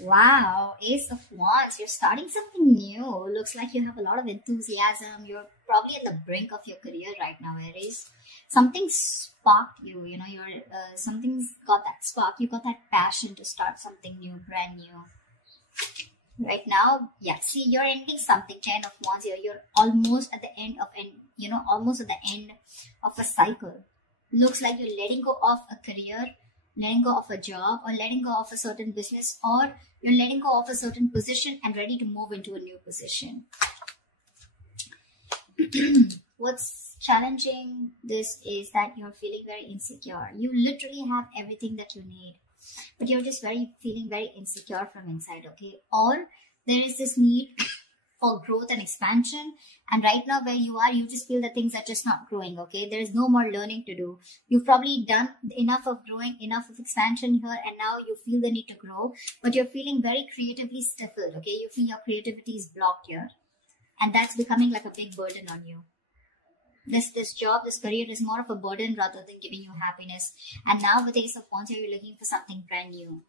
Wow, Ace of Wands. You're starting something new. Looks like you have a lot of enthusiasm. You're probably at the brink of your career right now, Aries. Something sparked you. You know, something's got that spark. You got that passion to start something new, brand new. Right now, yeah. See, you're ending something. 10 of Wands here. You're almost at the end of almost at the end of a cycle. Looks like you're letting go of a career, letting go of a job, or letting go of a certain business, or you're letting go of a certain position and ready to move into a new position. What's challenging this is that you're feeling very insecure. You literally have everything that you need, but you're just feeling very insecure from inside, okay? Or there is this need for growth and expansion, and right now where you are, you just feel that things are just not growing, okay? There is no more learning to do. You've probably done enough of growing, enough of expansion here, and now you feel the need to grow, but you're feeling very creatively stifled, okay? You feel your creativity is blocked here, and that's becoming like a big burden on you. This job, this career is more of a burden rather than giving you happiness. And now with Ace of Wands, you're looking for something brand new.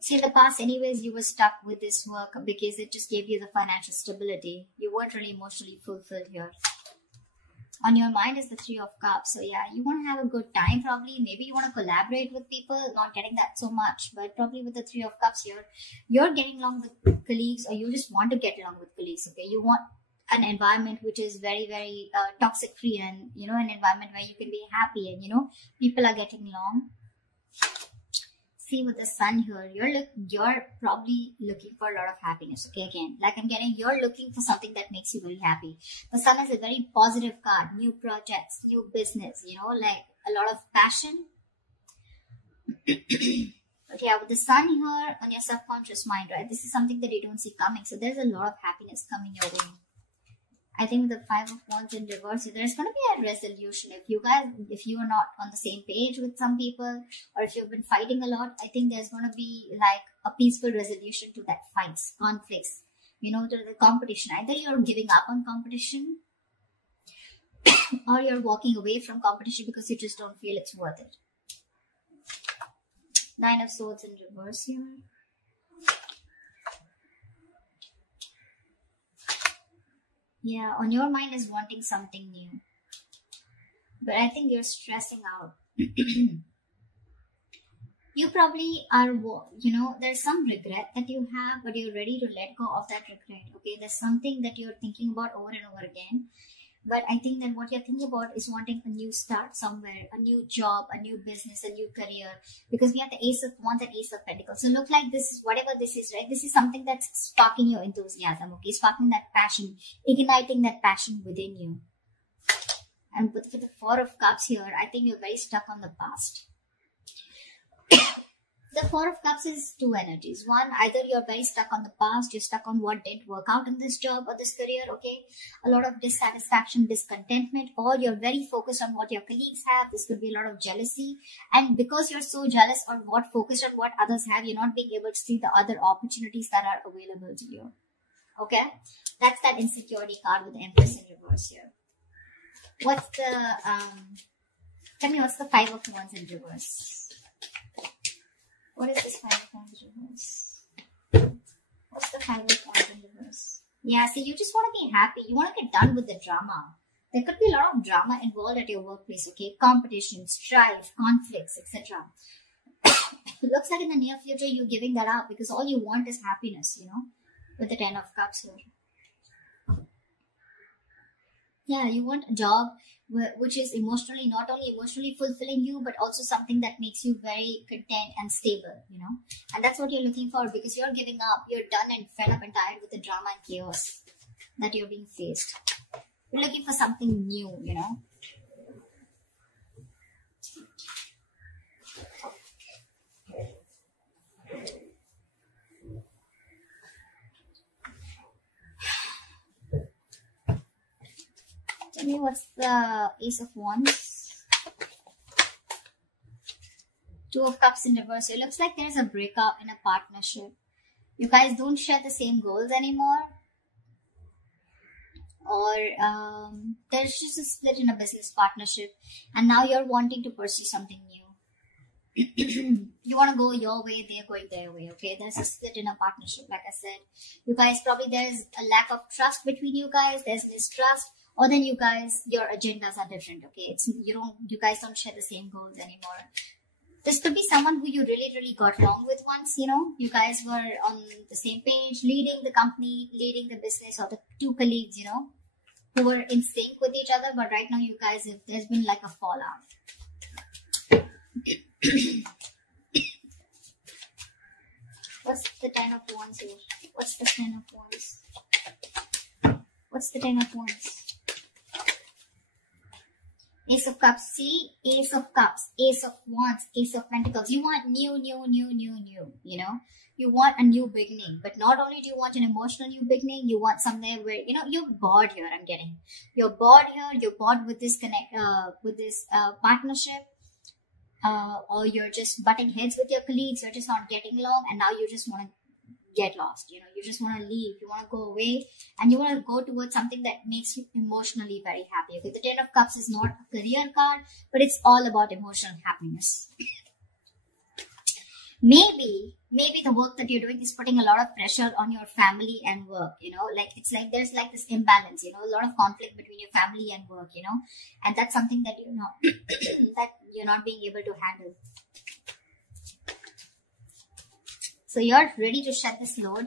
See, in the past, anyways, you were stuck with this work because it just gave you the financial stability. You weren't really emotionally fulfilled here. On your mind is the Three of Cups. So yeah, you want to have a good time probably. Maybe you want to collaborate with people, not getting that so much. But probably with the Three of Cups here, you're getting along with colleagues, or you just want to get along with colleagues, okay? You want an environment which is very, very toxic free, and, you know, an environment where you can be happy and, you know, people are getting along. See, with the Sun here, you're probably looking for a lot of happiness, okay? Again, like I'm getting, you're looking for something that makes you very happy. The Sun is a very positive card. New projects, new business, you know, like a lot of passion. But yeah, with the Sun here on your subconscious mind, right, this is something that you don't see coming. So there's a lot of happiness coming your way. I think with the Five of Wands in reverse, there's going to be a resolution. If you are not on the same page with some people, or if you've been fighting a lot, I think there's going to be like a peaceful resolution to that fights, conflicts, you know, to the competition. Either you're giving up on competition or you're walking away from competition because you just don't feel it's worth it. Nine of Swords in reverse here. Yeah, on your mind is wanting something new. But I think you're stressing out. You probably are, you know, there's some regret that you have, but you're ready to let go of that regret, okay? There's something that you're thinking about over and over again. But I think that what you're thinking about is wanting a new start somewhere, a new job, a new business, a new career. Because we have the Ace of Wands and Ace of Pentacles. So look like this is, whatever this is, right? This is something that's sparking your enthusiasm, okay? Sparking that passion, igniting that passion within you. And with the Four of Cups here, I think you're very stuck on the past. The Four of Cups is two energies. One, either you're very stuck on the past, you're stuck on what didn't work out in this job or this career, okay? A lot of dissatisfaction, discontentment, or you're very focused on what your colleagues have. This could be a lot of jealousy. And because you're so jealous or focused on what others have, you're not being able to see the other opportunities that are available to you, okay? That's that insecurity card with the Empress in reverse here. What's the, tell me what's the Five of Wands in reverse? What is this Five of Wands in reverse? What's the Five of Wands in reverse? Yeah, see, you just want to be happy. You want to get done with the drama. There could be a lot of drama involved at your workplace, okay? Competition, strife, conflicts, etc. It looks like in the near future you're giving that up because all you want is happiness, you know, with the Ten of Cups here. Yeah, you want a job which is emotionally, not only emotionally fulfilling you, but also something that makes you very content and stable, you know. And that's what you're looking for because you're giving up. You're done and fed up and tired with the drama and chaos that you're being faced. You're looking for something new, you know. Tell me what's the Ace of Wands? Two of Cups in reverse. So it looks like there's a breakup in a partnership. You guys don't share the same goals anymore. Or there's just a split in a business partnership. And now you're wanting to pursue something new. You want to go your way, they're going their way, okay? There's a split in a partnership, like I said. You guys, probably there's a lack of trust between you guys, there's mistrust, or then you guys, your agendas are different, okay? It's you guys don't share the same goals anymore. This could be someone who you really got along with once, you know? You guys were on the same page, leading the company, leading the business, or the two colleagues, you know, who were in sync with each other, but right now you guys, there's been like a fallout. What's the 10 of Wands here? What's the 10 of Wands? What's the 10 of Wands? Ace of Cups, see? Ace of Cups, Ace of Wands, Ace of Pentacles. You want new, you know? You want a new beginning. But not only do you want an emotional new beginning, you want somewhere where, you know, you're bored here, I'm getting. You're bored here, you're bored with this partnership. Or you're just butting heads with your colleagues, you're just not getting along, and now you just want to get lost, you know, you just want to leave, you want to go away, and you want to go towards something that makes you emotionally very happy, okay? The 10 of Cups is not a career card, but it's all about emotional happiness. Maybe the work that you're doing is putting a lot of pressure on your family and work, you know, like it's like there's like this imbalance, you know, a lot of conflict between your family and work, you know, and that's something that you're not that you're not being able to handle. So you're ready to shed this load,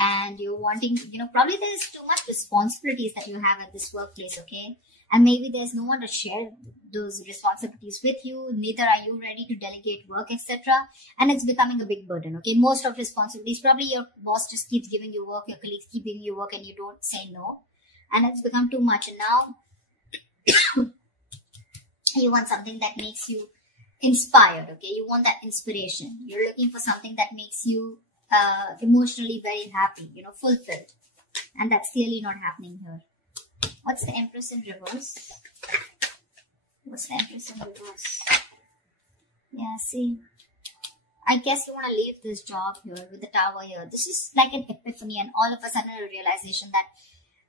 and you're wanting, you know, probably there's too much responsibilities that you have at this workplace, okay? And maybe there's no one to share those responsibilities with you. Neither are you ready to delegate work, etc. And it's becoming a big burden, okay? Most of responsibilities, probably your boss just keeps giving you work, your colleagues keep giving you work, and you don't say no. And it's become too much. And now you want something that makes you inspired, okay? You want that inspiration. You're looking for something that makes you emotionally very happy, you know, fulfilled. And that's clearly not happening here. What's the Empress in reverse? What's the Empress in reverse? Yeah, see. I guess you want to leave this job here with the Tower here. This is like an epiphany, and all of a sudden a realization that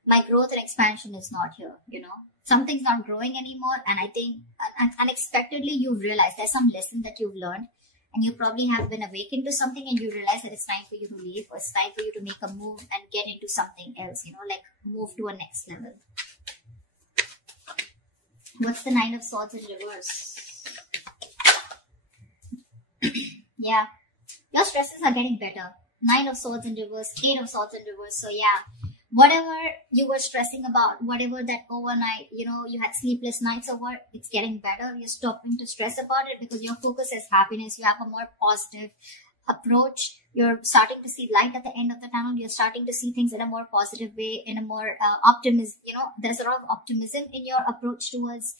my growth and expansion is not here, you know. Something's not growing anymore, and I think unexpectedly you realize there's some lesson that you've learned, and you probably have been awakened to something, and you realize that it's time for you to leave, or it's time for you to make a move and get into something else, you know, like move to a next level. What's the Nine of Swords in reverse? Yeah, your stresses are getting better. 9 of Swords in reverse, 8 of Swords in reverse. So yeah, whatever you were stressing about, whatever that overnight, you know, you had sleepless nights over, it's getting better. You're stopping to stress about it because your focus is happiness. You have a more positive approach. You're starting to see light at the end of the tunnel. You're starting to see things in a more positive way, in a more optimism. You know, there's a lot of optimism in your approach towards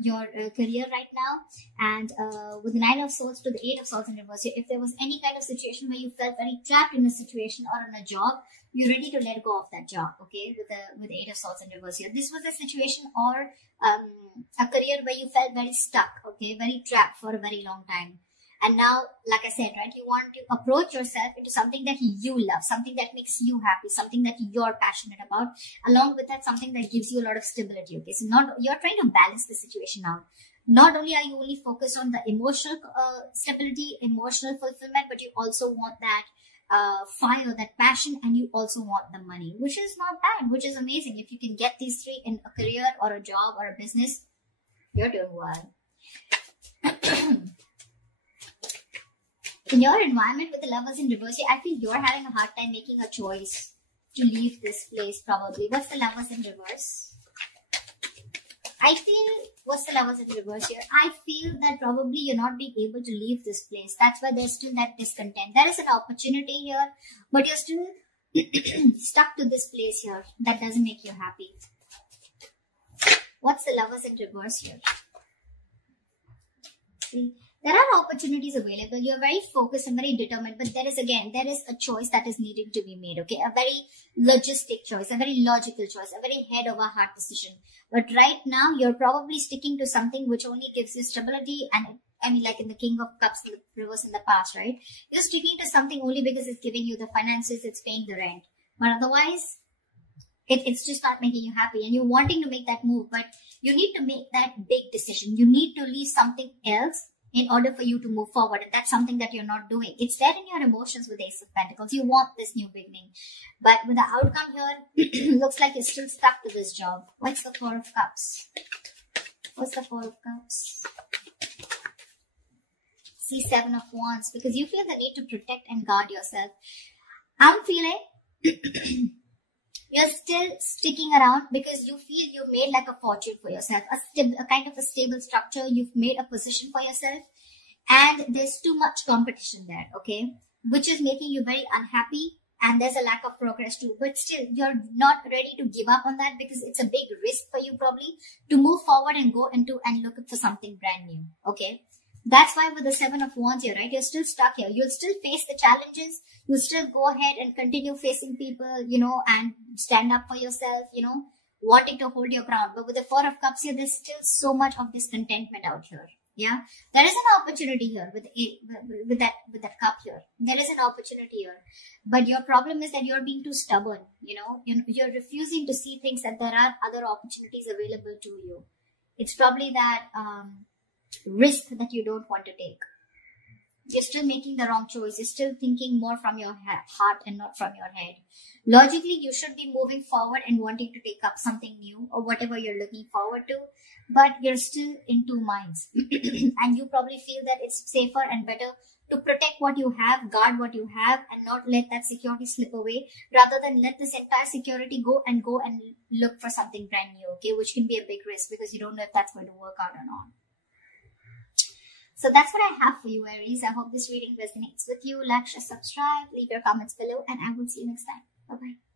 your career right now. And with the 9 of Swords to the 8 of Swords in reverse, if there was any kind of situation where you felt very trapped in a situation or in a job, you're ready to let go of that job, okay, with the 8 of Swords in reverse here. This was a situation or a career where you felt very stuck, okay, very trapped for a very long time. And now, like I said, right, you want to approach yourself into something that you love, something that makes you happy, something that you're passionate about. Along with that, something that gives you a lot of stability, okay? So you're trying to balance the situation out. Not only are you only focused on the emotional stability, emotional fulfillment, but you also want that fire, that passion, and you also want the money, which is not bad, which is amazing. If you can get these three in a career or a job or a business, you're doing well. In your environment with the Lovers in reverse, I feel you're having a hard time making a choice to leave this place probably. What's the Lovers in reverse? I feel, what's the Lovers in reverse here? I feel that probably you're not being able to leave this place. That's why there's still that discontent. There is an opportunity here, but you're still stuck to this place here. That doesn't make you happy. What's the Lovers in reverse here? See? There are opportunities available. You're very focused and very determined, but there is a choice that is needing to be made, okay? A very logistic choice, a very logical choice, a very head over heart decision. But right now, you're probably sticking to something which only gives you stability, and I mean, like in the King of Cups in the reverse in the past, right? You're sticking to something only because it's giving you the finances, it's paying the rent. But otherwise, it's just not making you happy, and you're wanting to make that move, but you need to make that big decision. You need to leave something else in order for you to move forward. And that's something that you're not doing. It's there in your emotions with Ace of Pentacles. You want this new beginning. But with the outcome here, looks like you're still stuck to this job. What's the Four of Cups? What's the Four of Cups? See, Seven of Wands. Because you feel the need to protect and guard yourself. I'm feeling you're still sticking around because you feel you've made like a fortune for yourself, a kind of a stable structure. You've made a position for yourself, and there's too much competition there, okay, which is making you very unhappy, and there's a lack of progress too. But still, you're not ready to give up on that because it's a big risk for you probably to move forward and go into and look for something brand new, okay. That's why with the Seven of Wands here, right, you're still stuck here. You'll still face the challenges. You'll still go ahead and continue facing people, you know, and stand up for yourself, you know, wanting to hold your ground. But with the Four of Cups here, there's still so much of discontentment out here. Yeah, there is an opportunity here with that cup here. There is an opportunity here, but your problem is that you're being too stubborn. You know, you're refusing to see things that there are other opportunities available to you. It's probably that risk that you don't want to take. You're still making the wrong choice. You're still thinking more from your heart and not from your head. Logically, you should be moving forward and wanting to take up something new or whatever you're looking forward to, but you're still in two minds. And you probably feel that it's safer and better to protect what you have, guard what you have, and not let that security slip away, rather than let this entire security go and look for something brand new, okay, which can be a big risk because you don't know if that's going to work out or not. So that's what I have for you, Aries. I hope this reading resonates with you. Like, share, subscribe, leave your comments below, and I will see you next time. Bye-bye.